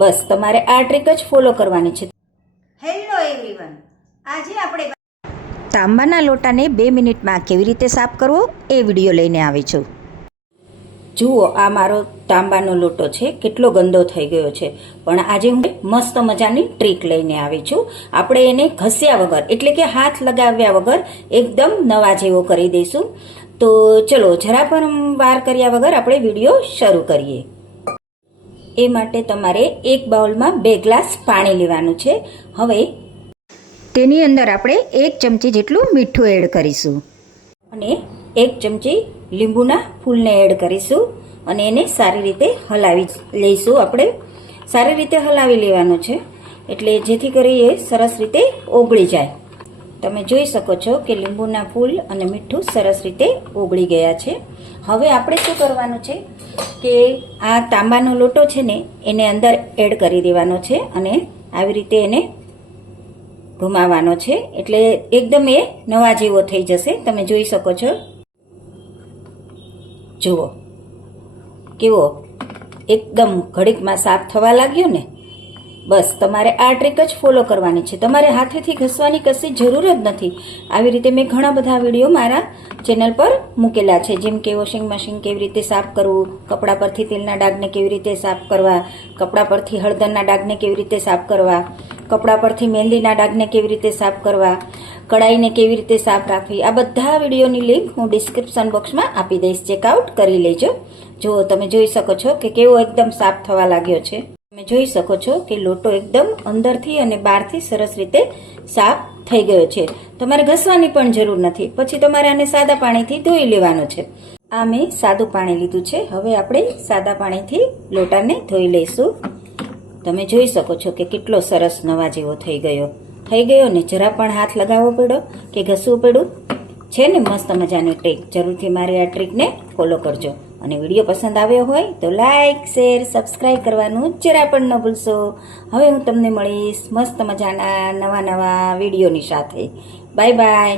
બસ તમારે આ ટ્રીક જ ફોલો કરવાની છે. હેલો એવરીવન, આજે આપણે તાંબાના લોટાને 2 મિનિટમાં કેવી રીતે સાફ કરવો એ વિડીયો લઈને આવી છું. જુઓ, આ મારો તાંબાનો લોટો છે, કેટલો ગંદો થઈ ગયો છે. પણ આજે હું મસ્ત મજાની ટ્રીક લઈને આવી છું. આપણે એને ઘસ્યા વગર એટલે કે હાથ લગાવ્યા વગર એકદમ નવા જેવો કરી દઈશું. તો ચલો, જરા પણ વાર કર્યા વગર આપણે વિડીયો શરૂ કરીએ. એ માટે તમારે એક બાઉલમાં 2 ગ્લાસ પાણી લેવાનું છે. હવે તેની અંદર આપણે 1 ચમચી જેટલું મીઠું એડ કરીશું અને 1 ચમચી લીંબુના ફૂલને એડ કરીશું અને એને સારી રીતે હલાવી લઈશું. આપણે સારી રીતે હલાવી લેવાનું છે એટલે જેથી કરી એ સરસ રીતે ઓગળી જાય. તમે જોઈ શકો છો કે લીંબુના ફૂલ અને મીઠું સરસ રીતે ઓગળી ગયા છે. હવે આપણે શું કરવાનું છે કે આ તાંબાનો લોટો છે ને એને અંદર એડ કરી દેવાનો છે અને આવી રીતે એને ઘુમાવવાનો છે એટલે એકદમ એ નવા જેવો થઈ જશે. તમે જોઈ શકો છો. જુઓ કેવો એકદમ ઘડીકમાં સાફ થવા લાગ્યો ને. બસ તમારે આ ટ્રીક જ ફોલો કરવાની છે. તમારે હાથેથી ઘસવાની કશી જરૂર જ નથી. આવી રીતે મેં ઘણા બધા વિડીયો મારા ચેનલ પર મૂકેલા છે, જેમ કે વોશિંગ મશીન કેવી રીતે સાફ કરવું, કપડા પરથી તેલના ડાઘને કેવી રીતે સાફ કરવા, કપડા પરથી હળદરના ડાઘને કેવી રીતે સાફ કરવા, કપડા પરથી મહેંદીના ડાઘને કેવી રીતે સાફ કરવા, કડાઈને કેવી રીતે સાફ રાખવી. આ બધા વિડીયોની લિંક હું ડિસ્ક્રિપ્શન બોક્સમાં આપી દઈશ, ચેકઆઉટ કરી લેજો. જો તમે જોઈ શકો છો કે કેવો એકદમ સાફ થવા લાગ્યો છે. તમે જોઈ શકો છો કે લોટો એકદમ અંદરથી અને બહારથી સરસ રીતે સાફ થઈ ગયો છે. તમારે ઘસવાની પણ જરૂર નથી. પછી તમારે આને સાદા પાણીથી ધોઈ લેવાનો છે. આ મેં સાદું પાણી લીધું છે. હવે આપણે સાદા પાણીથી લોટાને ધોઈ લઈશું. તમે જોઈ શકો છો કે કેટલો સરસ નવા જેવો થઈ ગયો ને. જરા પણ હાથ લગાવવો પડ્યો કે ઘસવું પડ્યું છે ને. મસ્ત મજાની ટ્રીક. જરૂરથી મારી આ ટ્રીકને ફોલો કરજો અને વિડીયો પસંદ આવ્યો હોય તો લાઈક, શેર, સબસ્ક્રાઈબ કરવાનું જરા પણ ન ભૂલશો. હવે હું તમને મળીશ મસ્ત મજાના નવા વિડીયોની સાથે. Bye bye.